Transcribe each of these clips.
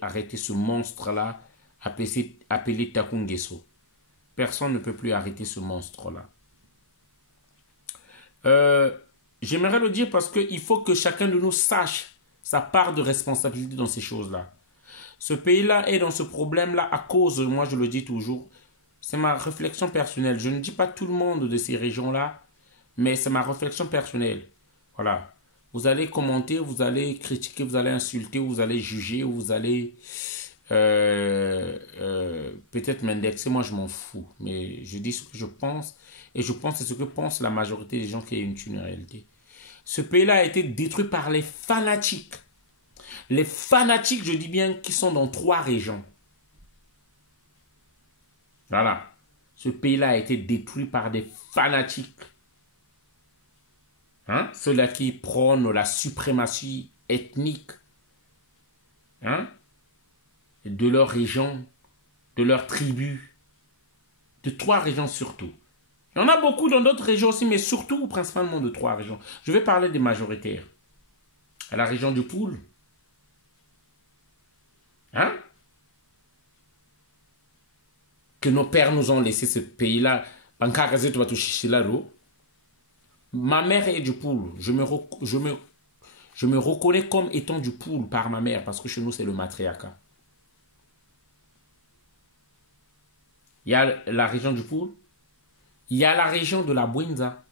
arrêter ce monstre-là appelé Taku Ngeso. Personne ne peut plus arrêter ce monstre-là. J'aimerais le dire parce qu'il faut que chacun de nous sache sa part de responsabilité dans ces choses-là. Ce pays-là est dans ce problème-là à cause, moi je le dis toujours, c'est ma réflexion personnelle. Je ne dis pas tout le monde de ces régions-là, mais c'est ma réflexion personnelle. Voilà. Vous allez commenter, vous allez critiquer, vous allez insulter, vous allez juger, vous allez peut-être m'indexer. Moi, je m'en fous. Mais je dis ce que je pense. Et je pense que c'est ce que pense la majorité des gens qui est une réalité. Ce pays-là a été détruit par les fanatiques. Les fanatiques, je dis bien, qui sont dans 3 régions. Voilà. Ce pays-là a été détruit par des fanatiques. Hein? Ceux-là qui prônent la suprématie ethnique, hein? De leur région, de leur tribu, de 3 régions surtout. Il y en a beaucoup dans d'autres régions aussi, mais surtout principalement de 3 régions. Je vais parler des majoritaires. À la région du Poul. Hein? Que nos pères nous ont laissé ce pays-là. Ma mère est du Poul. Je me reconnais comme étant du Poul par ma mère, parce que chez nous, c'est le matriarcat. Il y a la région du Poul. Il y a la région de la Bouinza.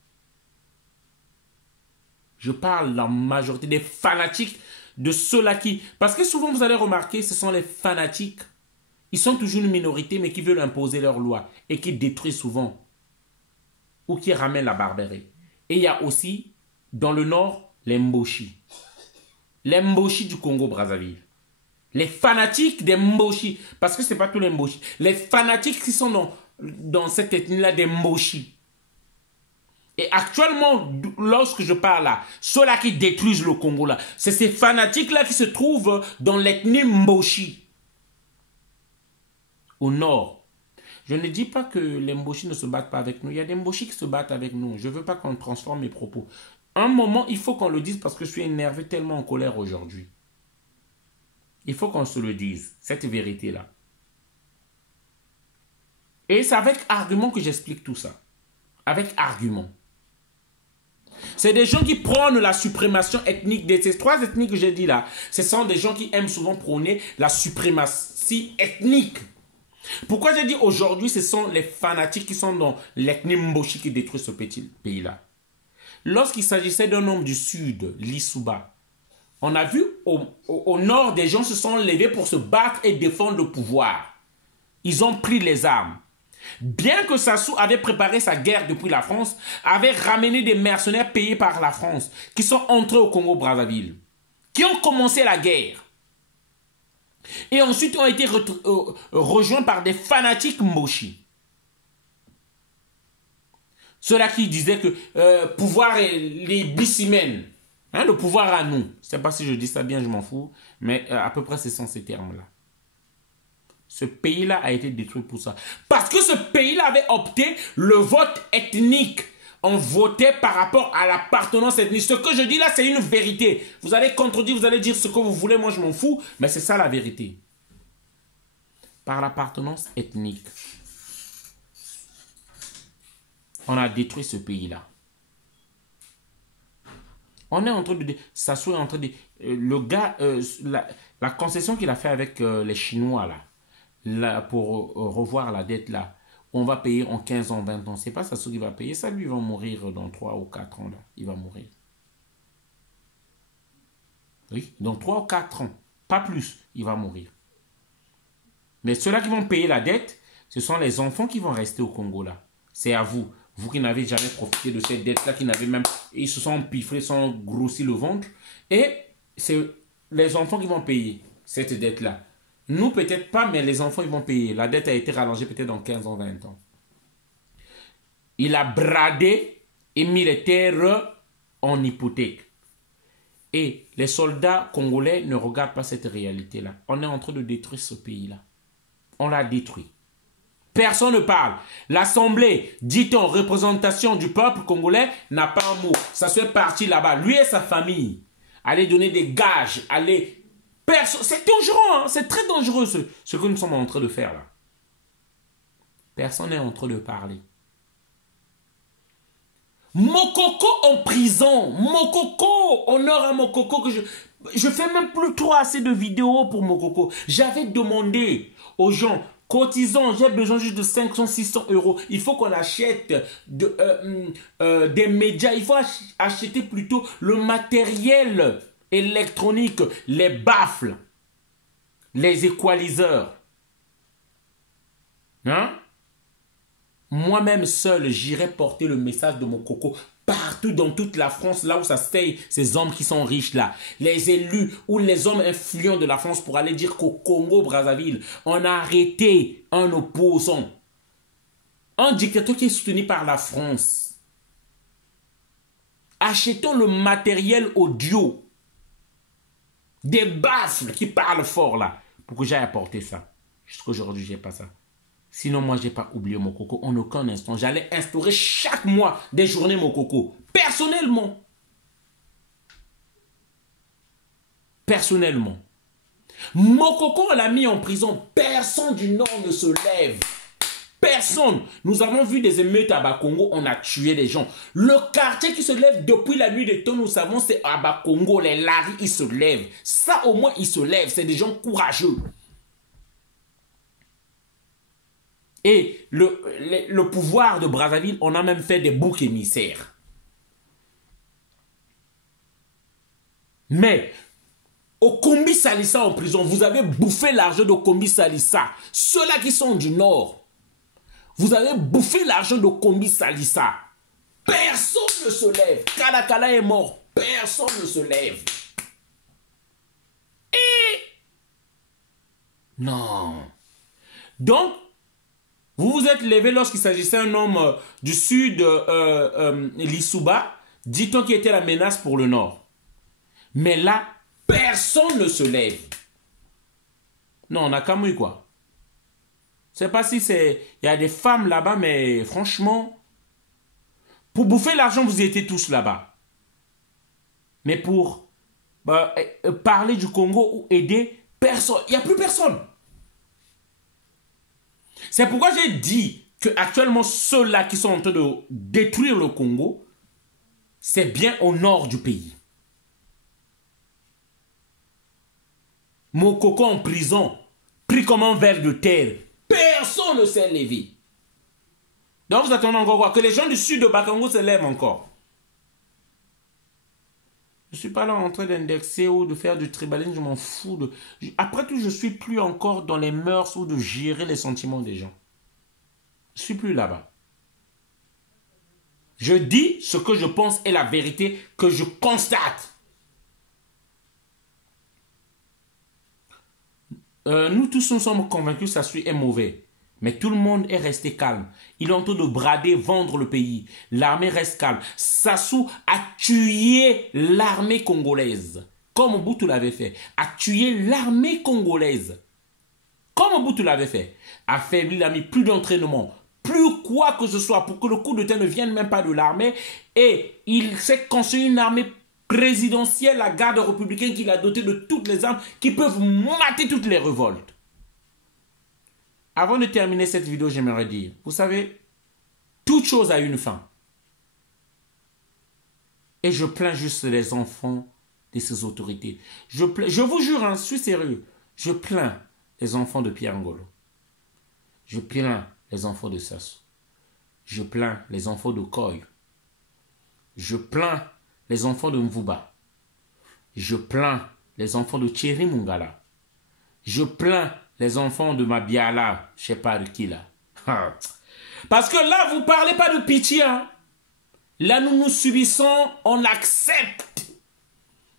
Je parle la majorité des fanatiques, de ceux-là qui... Parce que souvent, vous allez remarquer, ce sont les fanatiques. Ils sont toujours une minorité, mais qui veulent imposer leurs lois et qui détruisent souvent. Ou qui ramènent la barbarie. Et il y a aussi, dans le nord, les Mboshi. Les Mboshi du Congo-Brazzaville. Les fanatiques des Mboshi. Parce que ce n'est pas tous les Mboshi. Les fanatiques qui sont dans cette ethnie-là des Mboshi. Et actuellement, lorsque je parle là, ceux-là qui détruisent le Congo là, c'est ces fanatiques-là qui se trouvent dans l'ethnie Mboshi. Au nord. Je ne dis pas que les Mboshi ne se battent pas avec nous. Il y a des Mboshi qui se battent avec nous. Je ne veux pas qu'on transforme mes propos. Un moment, il faut qu'on le dise parce que je suis énervé tellement en colère aujourd'hui. Il faut qu'on se le dise, cette vérité-là. Et c'est avec argument que j'explique tout ça. Avec argument. C'est des gens qui prônent la suprématie ethnique. De ces 3 ethnies que j'ai dit là, ce sont des gens qui aiment souvent prôner la suprématie ethnique. Pourquoi j'ai dit aujourd'hui, ce sont les fanatiques qui sont dans l'ethnie Mboshi qui détruisent ce petit pays-là. Lorsqu'il s'agissait d'un homme du sud, Lissouba, on a vu au nord, des gens se sont levés pour se battre et défendre le pouvoir. Ils ont pris les armes. Bien que Sassou avait préparé sa guerre depuis la France, avait ramené des mercenaires payés par la France, qui sont entrés au Congo-Brazzaville, qui ont commencé la guerre. Et ensuite ont été rejoints par des fanatiques Mboshi. Ceux-là qui disaient que pouvoir est les bissimènes. Hein, le pouvoir à nous. Je ne sais pas si je dis ça bien, je m'en fous. Mais à peu près, ce sont ces termes-là. Ce pays-là a été détruit pour ça. Parce que ce pays-là avait opté le vote ethnique. On votait par rapport à l'appartenance ethnique. Ce que je dis là, c'est une vérité. Vous allez contredire, vous allez dire ce que vous voulez, moi je m'en fous. Mais c'est ça la vérité. Par l'appartenance ethnique. On a détruit ce pays-là. On est en train de... Sassou est en train de... Le gars, la concession qu'il a fait avec les Chinois là, pour revoir la dette là, on va payer en 15 ans, 20 ans. C'est pas Sassou qui va payer. Ça, lui, il va mourir dans 3 ou 4 ans là. Il va mourir. Oui, dans 3 ou 4 ans. Pas plus, il va mourir. Mais ceux-là qui vont payer la dette, ce sont les enfants qui vont rester au Congo là. C'est à vous. Vous qui n'avez jamais profité de cette dette-là, qui n'avez même... Ils se sont empiffrés, ils sont grossis le ventre. Et c'est les enfants qui vont payer cette dette-là. Nous, peut-être pas, mais les enfants, ils vont payer. La dette a été rallongée peut-être dans 15 ans, 20 ans. Il a bradé et mis les terres en hypothèque. Et les soldats congolais ne regardent pas cette réalité-là. On est en train de détruire ce pays-là. On l'a détruit. Personne ne parle. L'Assemblée, dit-on, représentation du peuple congolais, n'a pas un mot. Ça se fait partir là-bas. Lui et sa famille, aller donner des gages, aller C'est dangereux, hein? C'est très dangereux ce que nous sommes en train de faire là. Personne n'est en train de parler. Mokoko en prison. Mokoko, honneur à Mokoko. Je fais même plus trop assez de vidéos pour Mokoko. J'avais demandé aux gens, cotisants, j'ai besoin juste de 500, 600 euros. Il faut qu'on achète des médias. Il faut acheter plutôt le matériel électronique, les baffles, les équaliseurs. Hein? Moi-même seul, j'irai porter le message de Mokoko partout dans toute la France, là où ça se ces hommes qui sont riches là. Les élus ou les hommes influents de la France pour aller dire qu'au Congo-Brazzaville, on a arrêté un opposant. Un dictateur qui est soutenu par la France. Achetons le matériel audio. Des baffles qui parlent fort là. Pour que j'aille apporter ça. Jusqu'aujourd'hui, j'ai pas ça. Sinon, moi, je n'ai pas oublié Mokoko en aucun instant. J'allais instaurer chaque mois des journées Mokoko. Personnellement. Personnellement. Mokoko, on l'a mis en prison. Personne du Nord ne se lève. Personne. Nous avons vu des émeutes à Bakongo. On a tué des gens. Le quartier qui se lève depuis la nuit des temps, nous savons, c'est à Bakongo. Les Laris, ils se lèvent. Ça, au moins, ils se lèvent. C'est des gens courageux. Et le pouvoir de Brazzaville, on a même fait des boucs émissaires. Mais, au Kombi Salissa en prison, vous avez bouffé l'argent de Kombi Salissa. Ceux-là qui sont du Nord, vous avez bouffé l'argent de Kombi Salissa. Personne ne se lève. Kalakala est mort. Personne ne se lève. Et... non. Donc, vous vous êtes levé lorsqu'il s'agissait d'un homme du sud, Lissouba, dit-on qu'il était la menace pour le nord. Mais là, personne ne se lève. Non, on a Kamui quoi. Je ne sais pas si c'est... il y a des femmes là-bas, mais franchement, pour bouffer l'argent, vous y étiez tous là-bas. Mais pour parler du Congo ou aider, personne. Il n'y a plus personne. C'est pourquoi j'ai dit qu'actuellement, ceux-là qui sont en train de détruire le Congo, c'est bien au nord du pays. Mokoko en prison, pris comme un ver de terre. Personne ne s'est levé. Donc vous attendez encore quoi? Que les gens du sud de Bakongo se lèvent encore. Je ne suis pas là en train d'indexer ou de faire du tribalisme, je m'en fous. Après tout, je ne suis plus encore dans les mœurs ou de gérer les sentiments des gens. Je ne suis plus là-bas. Je dis ce que je pense est la vérité que je constate. Nous tous nous sommes convaincus que Sassou est mauvais. Mais tout le monde est resté calme. Il est en train de brader, vendre le pays. L'armée reste calme. Sassou a tué l'armée congolaise. Comme Mobutu l'avait fait. A tué l'armée congolaise. Comme Mobutu l'avait fait. Affaibli l'armée, plus d'entraînement. Plus quoi que ce soit pour que le coup de tête ne vienne même pas de l'armée. Et il s'est construit une armée présidentielle, la garde républicaine qu'il a dotée de toutes les armes qui peuvent mater toutes les révoltes. Avant de terminer cette vidéo, j'aimerais dire, vous savez, toute chose a une fin. Et je plains juste les enfants de ces autorités. Je vous jure, je suis sérieux, je plains les enfants de Pierre Ngolo. Je plains les enfants de Sassou. Je plains les enfants de Koy. Je plains les enfants de Mvuba. Je plains les enfants de Thierry Mungala. Je plains les enfants de Mabiala, je ne sais pas de qui là. Parce que là, vous ne parlez pas de pitié. Hein? Là, nous subissons, on accepte.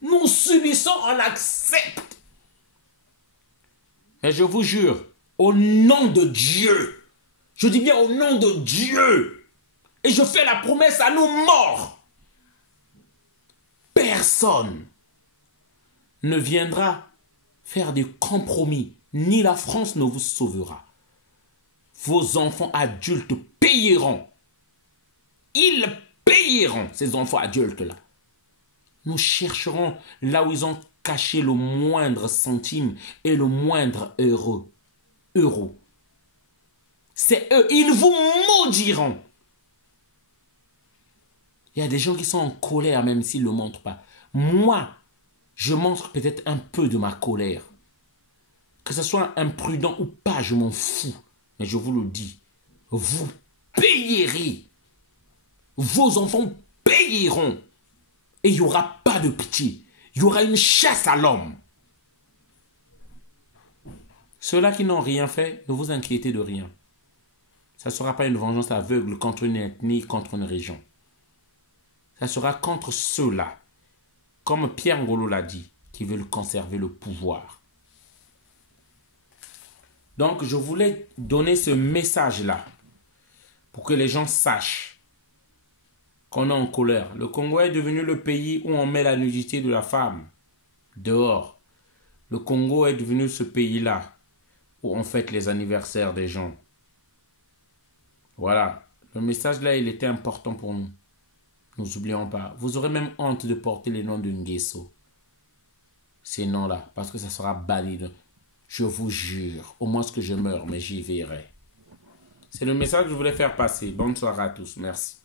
Nous subissons, on accepte. Et je vous jure, au nom de Dieu, je dis bien au nom de Dieu, et je fais la promesse à nos morts, personne ne viendra faire des compromis. Ni la France ne vous sauvera. Vos enfants adultes payeront. Ils payeront, ces enfants adultes-là. Nous chercherons là où ils ont cacher le moindre centime et le moindre euro. C'est eux, ils vous maudiront. Il y a des gens qui sont en colère même s'ils ne le montrent pas. Moi, je montre peut-être un peu de ma colère. Que ce soit imprudent ou pas, je m'en fous. Mais je vous le dis, vous payerez. Vos enfants payeront. Et il n'y aura pas de pitié. Il y aura une chasse à l'homme. Ceux-là qui n'ont rien fait, ne vous inquiétez de rien. Ça ne sera pas une vengeance aveugle contre une ethnie, contre une région. Ça sera contre ceux-là, comme Pierre Ngolo l'a dit, qui veulent conserver le pouvoir. Donc, je voulais donner ce message-là pour que les gens sachent qu'on est en colère. Le Congo est devenu le pays où on met la nudité de la femme dehors. Le Congo est devenu ce pays-là où on fête les anniversaires des gens. Voilà. Le message-là, il était important pour nous. Nous n'oublions pas. Vous aurez même honte de porter les noms de Nguesso. Ces noms-là, parce que ça sera banni. Je vous jure, au moins que je meure, mais j'y verrai. C'est le message que je voulais faire passer. Bonne soirée à tous. Merci.